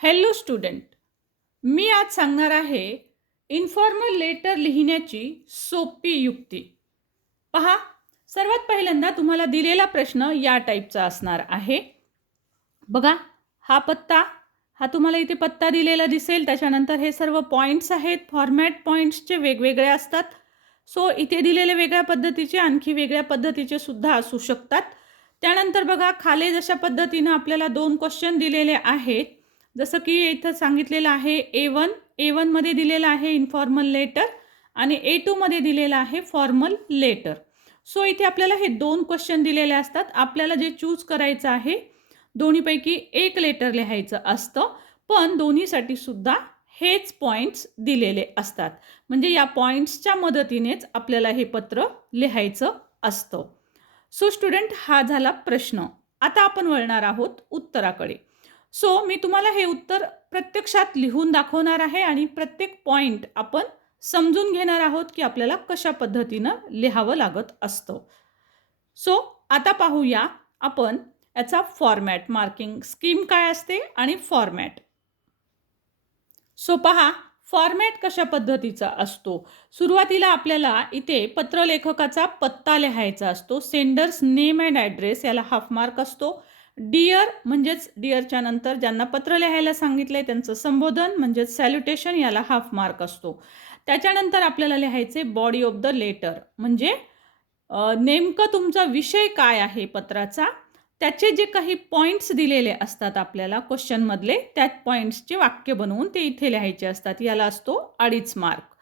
Hello student मी आज सांगणार आहे इन्फॉर्मल लेटर लिहिण्याची सोपी युक्ती. पहा सर्वात पहिल्यांदा तुम्हाला दिलेला प्रश्न या टाईपचा असणार आहे. बघा हा पत्ता हा तुम्हाला इथे पत्ता दिलेला दिसेल. त्याच्यानंतर हे सर्व पॉईंट्स आहेत. फॉर्मॅट पॉईंट्सचे वेगवेगळे असतात. सो इथे दिलेले वेगळ्या पद्धतीचे आणखी वेगळ्या पद्धतीचे सुद्धा असू शकतात. त्यानंतर बघा खाली जशा पद्धतीनं आपल्याला दोन क्वेश्चन दिलेले आहेत जसं की इथं सांगितलेलं आहे ए वन ए वनमध्ये दिलेलं आहे इन्फॉर्मल लेटर आणि ए टूमध्ये दिलेलं आहे फॉर्मल लेटर सो इथे आपल्याला हे दोन क्वेश्चन दिलेले असतात. आपल्याला जे चूज करायचं आहे दोन्हीपैकी एक लेटर लिहायचं असतं. पण दोन्हीसाठी सुद्धा हेच पॉईंट्स दिलेले असतात. म्हणजे या पॉईंट्सच्या मदतीनेच आपल्याला हे पत्र लिहायचं असतं. सो स्टुडंट हा झाला प्रश्न. आता आपण वळणार आहोत उत्तराकडे. सो मी तुम्हाला हे उत्तर प्रत्यक्षात लिहून दाखवणार आहे आणि प्रत्येक पॉईंट आपण समजून घेणार आहोत की आपल्याला कशा पद्धतीनं लिहावं लागत असतं. सो आता पाहूया आपण याचा फॉर्मॅट मार्किंग स्कीम काय असते आणि फॉर्मॅट सो पहा फॉर्मॅट कशा पद्धतीचा असतो? सुरुवातीला आपल्याला इथे पत्रलेखकाचा पत्ता लिहायचा असतो. सेंडर्स नेम अँड ॲड्रेस याला हाफ मार्क असतो. डिअर म्हणजेच डिअरच्या नंतर ज्यांना पत्र लिहायला सांगितलंय त्यांचं संबोधन म्हणजेच सॅल्युटेशन याला हाफ मार्क असतो. त्याच्यानंतर आपल्याला लिहायचे बॉडी ऑफ द लेटर म्हणजे नेमकं तुमचा विषय काय आहे पत्राचा? त्याचे जे काही पॉईंट्स दिलेले असतात आपल्याला क्वेश्चनमधले त्या पॉईंट्सचे वाक्य बनवून ते इथे लिहायचे असतात. याला असतो अडीच मार्क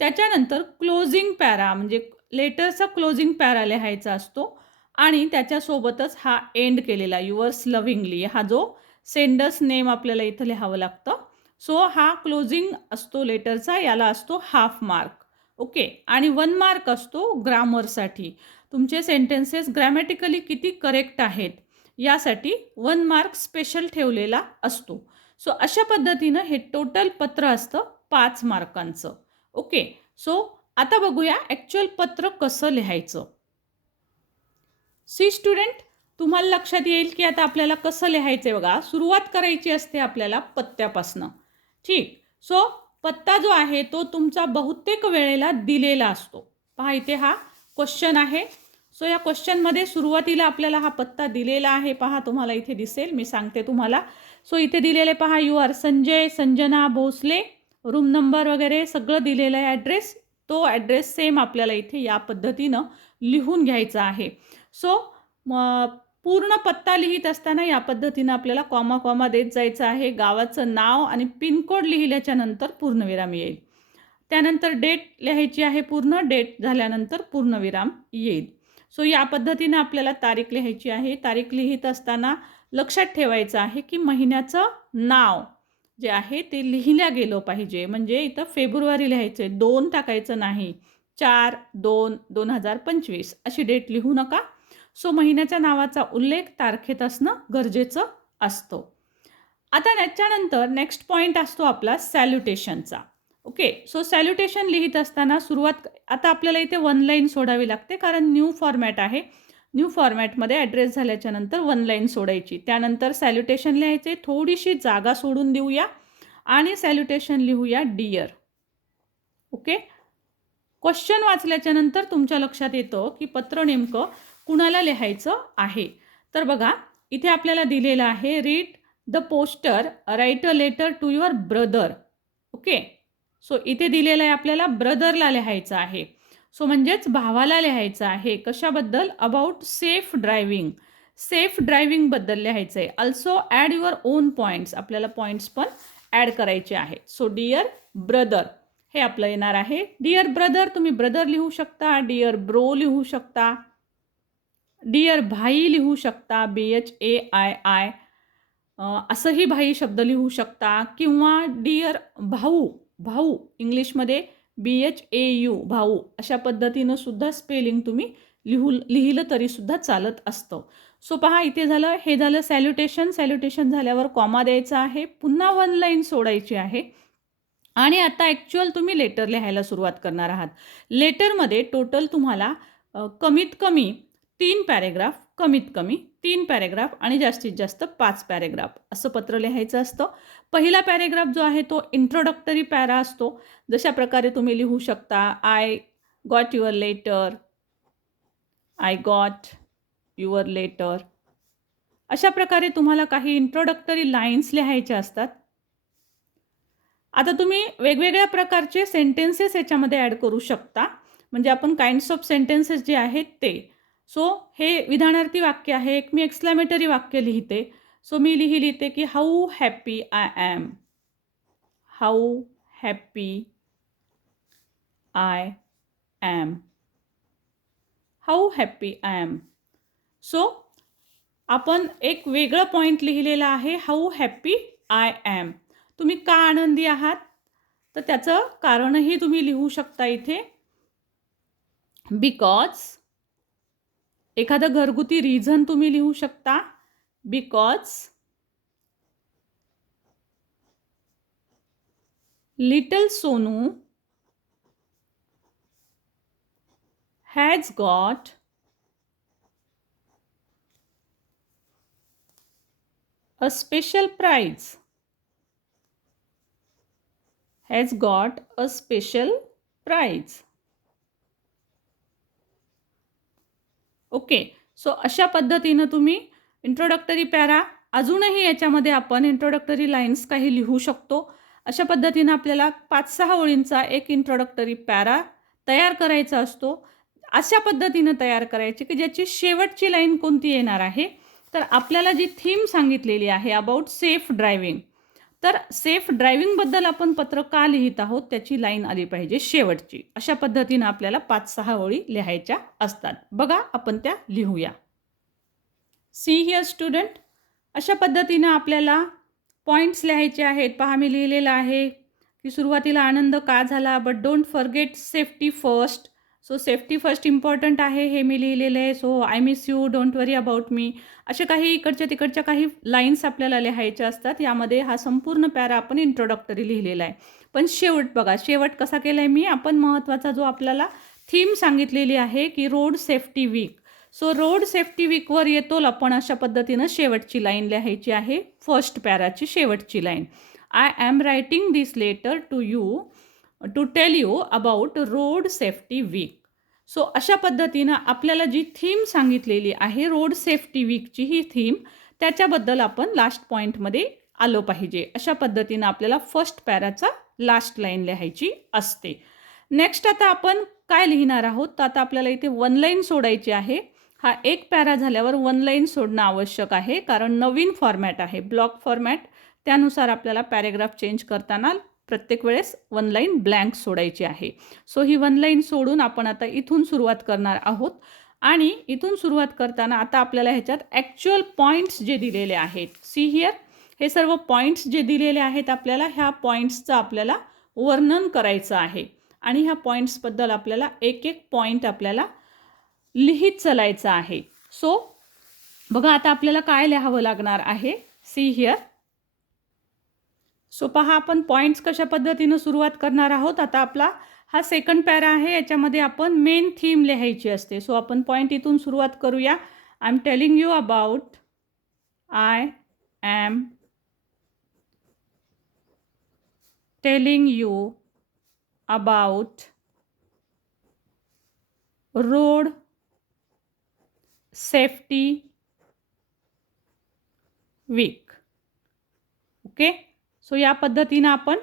त्याच्यानंतर क्लोजिंग पॅरा म्हणजे लेटरचा क्लोजिंग पॅरा लिहायचा असतो. आणि त्याच्यासोबतच हा एंड केलेला युअर्स लव्हिंगली हा जो सेंडर्स नेम आपल्याला इथं लिहावं लागतं. सो हा क्लोजिंग असतो लेटरचा याला असतो हाफ मार्क ओके आणि वन मार्क असतो ग्रामरसाठी तुमचे सेंटेन्सेस ग्रॅमॅटिकली किती करेक्ट आहेत यासाठी वन मार्क स्पेशल ठेवलेला असतो. सो अशा पद्धतीनं हे टोटल पत्र असतं पाच मार्कांचं ओके सो आता बघूया ॲक्च्युअल पत्र कसं लिहायचं. सी स्टुडंट तुम्हाला लक्षात येईल की आता आपल्याला कसं लिहायचं आहे बघा. सुरुवात करायची असते आपल्याला पत्त्यापासनं. ठीक. सो पत्ता जो आहे तो तुमचा बहुतेक वेळेला दिलेला असतो. पहा इथे हा क्वेश्चन आहे. सो या क्वेश्चनमध्ये सुरुवातीला आपल्याला हा पत्ता दिलेला आहे. पहा तुम्हाला इथे दिसेल. मी सांगते तुम्हाला. सो इथे दिलेले पहा you are Sanjay Sanjana Bhosale room number वगैरे सगळं दिलेलं आहे ॲड्रेस तो ॲड्रेस सेम आपल्याला इथे या पद्धतीनं लिहून घ्यायचा आहे. सो पूर्ण पत्ता लिहित असताना या पद्धतीनं आपल्याला कॉमा कॉमा देत जायचं आहे. गावाचं नाव आणि पिनकोड लिहिल्याच्या नंतर पूर्णविराम येईल. त्यानंतर डेट लिहायची आहे पूर्ण. डेट झाल्यानंतर पूर्णविराम येईल. सो या पद्धतीनं आपल्याला तारीख लिहायची आहे. तारीख लिहित असताना लक्षात ठेवायचं आहे की महिन्याचं नाव जे आहे ते लिहिल्या गेलं पाहिजे. म्हणजे इथं फेब्रुवारी लिहायचं आहे दोन टाकायचं नाही. चार दोन दोन हजार पंचवीस. अशी डेट लिहू नका. सो महिन्याच्या नावाचा उल्लेख तारखेत असणं गरजेचं असतो. आता त्याच्यानंतर नेक्स्ट पॉईंट असतो आपला सॅल्युटेशनचा ओके सो सॅल्युटेशन लिहित असताना सुरुवात आता आपल्याला इथे वन लाईन सोडावी लागते कारण न्यू फॉर्मॅट आहे. न्यू फॉर्मॅटमध्ये ॲड्रेस झाल्याच्यानंतर वन लाईन सोडायची. त्यानंतर सॅल्युटेशन लिहायचे थोडीशी जागा सोडून देऊया आणि सॅल्युटेशन लिहूया डियर ओके क्वेश्चन वाचल्याच्या नंतर तुमच्या लक्षात येतं की पत्र नेमकं कुणाला लिहायचं आहे? तर बघा इथे आपल्याला दिलेलं आहे read the poster write a letter to your brother okay so इथे दिलेलं आहे आपल्याला ब्रदरला लिहायचं आहे. सो म्हणजेच भावाला लिहायचं आहे. कशाबद्दल? अबाउट सेफ ड्रायव्हिंग सेफ ड्रायव्हिंगबद्दल लिहायचं आहे also add your own points आपल्याला पॉईंट्स पण ॲड करायचे आहेत. सो डिअर ब्रदर हे आपलं येणार आहे. डिअर ब्रदर तुम्ही ब्रदर लिहू शकता. डिअर ब्रो लिहू शकता. डिअर भाई लिहू शकता B H A I I असंही भाई शब्द लिहू शकता किंवा डिअर भाऊ भाऊ इंग्लिशमध्ये बी एच ए यू भाऊ अशा पद्धतीनं सुद्धा स्पेलिंग तुम्ही लिहू लिहिलं तरीसुद्धा चालत असतं. सो पहा इथे झालं हे झालं सॅल्युटेशन सॅल्युटेशन झाल्यावर कॉमा द्यायचा आहे. पुन्हा वन लाईन सोडायची आहे. आणि आता ॲक्च्युअल तुम्ही लेटर लिहायला सुरुवात करणार आहात. लेटरमध्ये टोटल तुम्हाला कमीत कमी तीन पॅरेग्राफ कमीत कमी तीन पॅरेग्राफ आणि जास्तीत जास्त पाच पॅरेग्राफ असं पत्र लिहायचं असतं. पहिला पॅरेग्राफ जो आहे तो इंट्रोडक्टरी पॅरा असतो. जशा प्रकारे तुम्ही लिहू शकता I got your letter I got your letter अशा प्रकारे तुम्हाला काही इंट्रोडक्टरी लाईन्स लिहायच्या असतात. आता तुम्ही वेगवेगळ्या प्रकारचे सेंटेन्सेस याच्यामध्ये ॲड करू शकता. म्हणजे आपण काइंड्स ऑफ सेंटेन्सेस जे आहेत ते सो हे विधानार्थी वाक्य आहे एक मी एक्सक्लॅमेटरी वाक्य लिहिते. सो मी लिही लिहिते की how happy I am how happy I am how happy I am so आपण एक वेगळं पॉईंट लिहिलेलं आहे हाऊ हॅपी आय ॲम तुम्ही का आनंदी आहात? तर त्याचं कारणही तुम्ही लिहू शकता इथे. बिकॉज एखादं घरगुती रिझन तुम्ही लिहू शकता because little Sonu has got a special prize has got a special prize okay. So अशा पद्धतीनं तुम्ही इंट्रोडक्टरी पॅरा अजूनही याच्यामध्ये आपण इंट्रोडक्टरी लाईन्स काही लिहू शकतो. अशा पद्धतीनं आपल्याला पाच सहा ओळींचा एक इंट्रोडक्टरी पॅरा तयार करायचा असतो. अशा पद्धतीनं तयार करायची की ज्याची शेवटची लाईन कोणती येणार आहे? तर आपल्याला जी थीम सांगितलेली आहे अबाउट सेफ ड्रायव्हिंग तर सेफ ड्रायव्हिंगबद्दल आपण पत्र का लिहित आहोत? त्याची लाईन आली पाहिजे शेवटची. अशा पद्धतीनं आपल्याला पाच सहा ओळी लिहायच्या असतात. बघा आपण त्या लिहूया. सी हिअर स्टुडंट अशा पद्धतीनं आपल्याला पॉईंट्स लिहायचे आहेत. पहा मी लिहिलेलं आहे की सुरुवातीला आनंद का झाला? But don't forget safety first so safety first important आहे हे मी लिहिलेलं आहे. So I miss you don't worry about me असे काही इकडच्या तिकडच्या काही लाईन्स आपल्याला लिहायच्या असतात. यामध्ये हा संपूर्ण पॅरा आपण इंट्रोडक्टरी लिहिलेला आहे. पण शेवट बघा शेवट कसा केला आहे मी? आपण महत्त्वाचा जो आपल्याला थीम सांगितलेली आहे की road safety week so road safety वीकवर येतो आपण अशा पद्धतीनं शेवटची लाईन लिहायची आहे. फर्स्ट पॅराची शेवटची line I am writing this letter to you to tell you about road safety week so अशा पद्धतीनं आपल्याला जी थीम सांगितलेली आहे रोड सेफ्टी वीकची ही थीम त्याच्याबद्दल आपण लास्ट पॉईंटमध्ये आलो पाहिजे. अशा पद्धतीनं आपल्याला फर्स्ट पॅराचा लास्ट लाईन लिहायची असते. नेक्स्ट आता आपण काय लिहिणार आहोत? तर आता आपल्याला इथे वन लाईन सोडायची आहे. हा एक पॅरा झाल्यावर वन लाईन सोडणं आवश्यक आहे कारण नवीन फॉर्मॅट आहे. ब्लॉक फॉर्मॅट त्यानुसार आपल्याला पॅरेग्राफ चेंज करताना प्रत्येक वेळेस वन लाईन ब्लँक सोडायची आहे. सो ही वन लाईन सोडून आपण आता इथून सुरुवात करणार आहोत. आणि इथून सुरुवात करताना आता आपल्याला ह्याच्यात ॲक्च्युअल पॉईंट्स जे दिलेले आहेत. सी हिअर हे सर्व पॉईंट्स जे दिलेले आहेत आपल्याला ह्या पॉईंट्सचं आपल्याला वर्णन करायचं आहे. आणि ह्या पॉईंट्सबद्दल आपल्याला एक एक पॉईंट आपल्याला लिहित चालायचं आहे. सो बघा आता आपल्याला काय लिहावं लागणार आहे. सी हिअर सो पहा आपण पॉईंट्स कशा पद्धतीनं सुरुवात करणार आहोत. आता आपला हा सेकंड पॅरा आहे याच्यामध्ये आपण मेन थीम लिहायची असते. सो आपण पॉईंट इथून सुरुवात करूया. I am telling you about I am telling you about road safety week okay so या पद्धतीनं आपण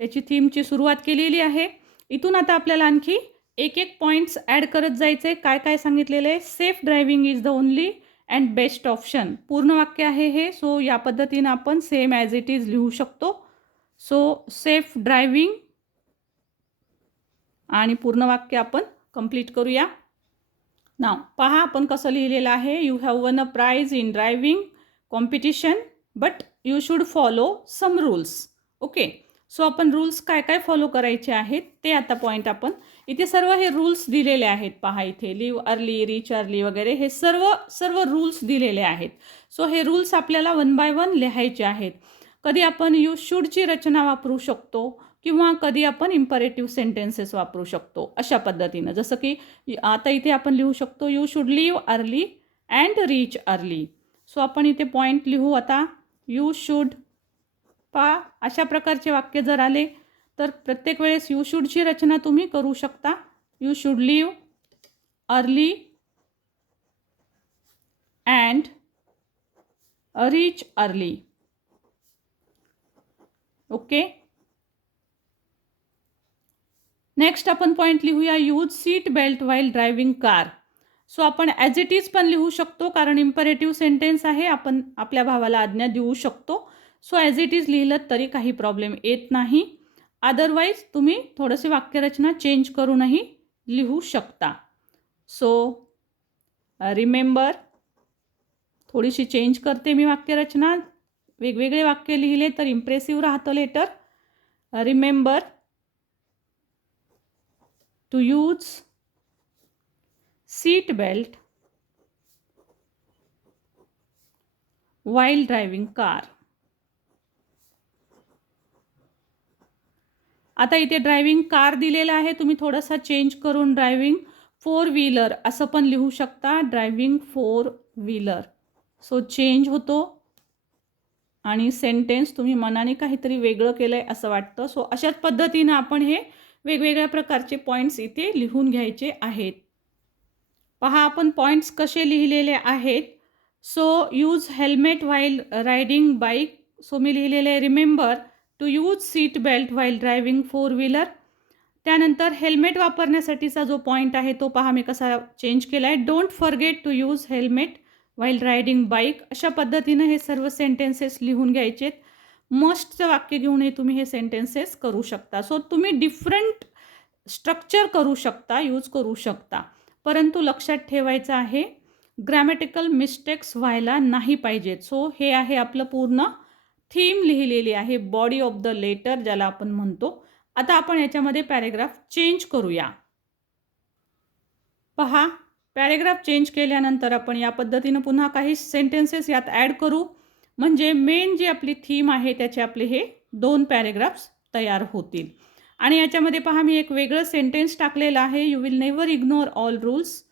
याची थीमची सुरुवात केलेली आहे. इथून आता आपल्याला आणखी एक एक पॉईंट्स ॲड करत जायचे. आहे काय काय सांगितलेलं आहे? Safe driving is the only and best option पूर्ण वाक्य आहे हे. सो या पद्धतीनं आपण सेम ॲज इट इज लिहू शकतो. सो सेफ ड्रायव्हिंग आणि पूर्ण वाक्य आपण कंप्लीट करूया. नाव पहा आपण कसं लिहिलेलं आहे. You have won a prize in driving competition but you should follow some rules okay so आपण रूल्स काय काय फॉलो करायचे आहेत ते आता पॉईंट आपण इथे सर्व हे रूल्स दिलेले आहेत. पहा इथे लिव्ह अर्ली रिच अर्ली वगैरे हे सर्व सर्व रूल्स दिलेले आहेत. सो हे रूल्स आपल्याला वन बाय वन लिहायचे आहेत. कधी आपण यू शूडची रचना वापरू शकतो किंवा कधी आपण इम्परेटिव्ह सेंटेन्सेस वापरू शकतो अशा पद्धतीनं. जसं की आता इथे आपण लिहू शकतो you should leave early and reach early so आपण इथे पॉईंट लिहू आता. यू शूड पा अशा प्रकारचे वाक्य जर आले तर प्रत्येक वेळेस यू शूडची रचना तुम्ही करू शकता. You should leave early and reach early okay next आपण पॉईंट लिहूया use seat belt while driving car so आपण ॲज इट इज पण लिहू शकतो कारण इम्परेटिव्ह सेंटेन्स आहे आपण आपल्या भावाला आज्ञा देऊ शकतो. सो ॲज इट इज लिहिलं तरी काही प्रॉब्लेम येत नाही. अदरवाईज तुम्ही थोडंसे वाक्यरचना चेंज करूनही लिहू शकता. सो रिमेंबर थोडीशी चेंज करते मी वाक्यरचना. वेगवेगळे वाक्य लिहिले तर इम्प्रेसिव्ह राहतं letter remember to use seat belt while driving car आता इथे ड्रायव्हिंग कार दिलेलं आहे. तुम्ही थोडासा चेंज करून ड्रायव्हिंग फोर व्हीलर असं पण लिहू शकता. Driving four wheeler so change होतो. आणि सेंटेन्स तुम्ही मनाने काहीतरी वेगळं केलं आहे असं वाटतं. सो अशाच पद्धतीनं आपण हे वेगवेगळ्या प्रकारचे पॉईंट्स इथे लिहून घ्यायचे आहेत. पहा आपण पॉईंट्स कसे लिहिलेले आहेत. So use helmet while riding bike so मी लिहिलेले आहे remember to use seat belt while driving four wheeler त्यानंतर हेल्मेट वापरण्यासाठीचा जो पॉईंट आहे तो पहा मी कसा चेंज केला आहे don't forget to use helmet while riding bike अशा पद्धतीनं हे सर्व सेंटेन्सेस लिहून घ्यायचेत. मस्टचं वाक्य घेऊनही तुम्ही हे सेंटेन्सेस करू शकता. सो तुम्ही डिफरंट स्ट्रक्चर करू शकता यूज करू शकता. परंतु लक्षात ठेवायचं आहे ग्रॅमॅटिकल मिस्टेक्स व्हायला नाही पाहिजेत. सो हे आहे आपलं पूर्ण थीम लिहिलेली आहे बॉडी ऑफ द लेटर ज्याला आपण म्हणतो. आता आपण याच्यामध्ये पॅरेग्राफ चेंज करूया. पहा पॅरेग्राफ चेंज केल्यानंतर आपण या पद्धतीनं पुन्हा काही सेंटेन्सेस यात ॲड करू. म्हणजे मेन जी आपली थीम आहे त्याचे आपले हे दोन पॅरेग्राफ्स तयार होतील. आणि याच्यामध्ये पहा मी एक वेगळं सेंटेन्स टाकलेलं आहे. You will never ignore all rules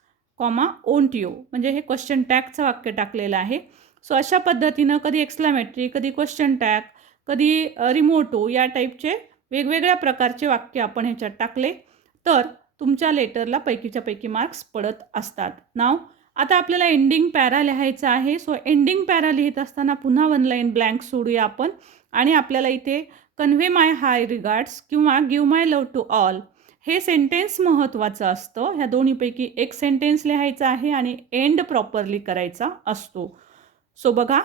comma won't you म्हणजे हे क्वेश्चन टॅगचं वाक्य टाकलेलं आहे. सो अशा पद्धतीनं कधी एक्स्लामेट्री कधी क्वेश्चन टॅग कधी रिमोटो या टाईपचे वेगवेगळ्या प्रकारचे वाक्य आपण ह्याच्यात टाकले तर तुमच्या लेटरला पैकीच्या पैकी मार्क्स पडत असतात. नाव आता आपल्याला एंडिंग पॅरा लिहायचा आहे. सो एंडिंग पॅरा लिहित असताना पुन्हा वन लाईन ब्लँक सोडूया आपण. आणि आपल्याला इथे कन्व्हे माय हाय रिगार्ड्स किंवा give my love to all हे सेंटेन्स महत्त्वाचं असतं. ह्या दोन्हीपैकी एक सेंटेन्स लिहायचा आहे आणि एंड प्रॉपरली करायचा असतो. सो बघा.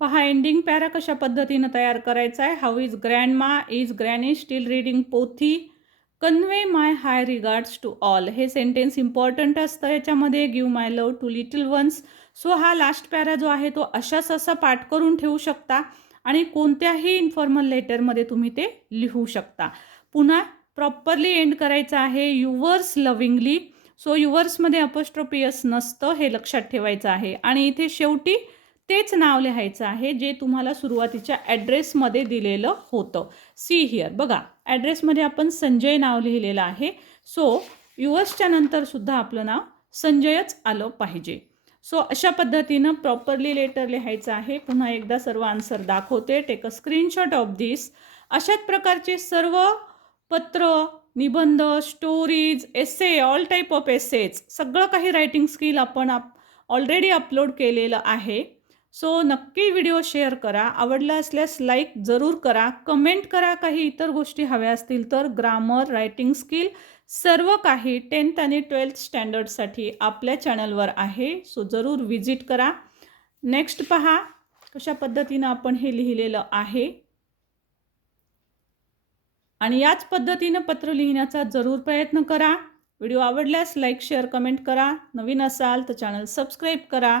पहा एंडिंग पॅरा कशा पद्धतीनं तयार करायचा आहे? How is grandma is granny still reading pothi? Convey my high regards to all हे सेंटेन्स इम्पॉर्टंट असतं. याच्यामध्ये give my love to little ones. So हा लास्ट पॅरा जो आहे तो अशाच असा पाठ करून ठेवू शकता. आणि कोणत्याही इन्फॉर्मल लेटरमध्ये तुम्ही ते लिहू शकता. पुन्हा प्रॉपरली एंड करायचं आहे युवर्स लविंगली सो युवर्समध्ये अपोस्ट्रोपियस नसतं हे लक्षात ठेवायचं आहे. आणि इथे शेवटी तेच नाव लिहायचं आहे जे तुम्हाला सुरुवातीच्या ॲड्रेसमध्ये दिलेलं होतं. सी हिअर बघा ॲड्रेसमध्ये आपण संजय नाव लिहिलेलं आहे. सो युवर्सच्या नंतरसुद्धा आपलं नाव संजयच आलं पाहिजे. सो अशा पद्धतीनं प्रॉपरली लेटर लिहायचं आहे. पुन्हा एकदा सर्व आन्सर दाखवते. Take a screenshot of this अशाच प्रकारचे सर्व पत्र निबंध stories essay all type of essays सगळं काही रायटिंग स्किल आपण आप ऑलरेडी अपलोड केलेलं आहे. सो नक्की व्हिडिओ शेअर करा. आवडला असल्यास लाईक जरूर करा. कमेंट करा काही इतर गोष्टी हव्या असतील तर ग्रामर रायटिंग स्किल सर्व काही टेन्थ आणि ट्वेल्थ स्टँडर्डसाठी आपल्या चॅनलवर आहे. सो जरूर विजिट करा. नेक्स्ट पहा कशा पद्धतीनं आपण हे लिहिलेलं आहे. आणि याच पद्धतीनं पत्र लिहिण्याचा जरूर प्रयत्न करा. व्हिडिओ आवडल्यास लाईक शेअर कमेंट करा. नवीन असाल तर चॅनल सबस्क्राईब करा.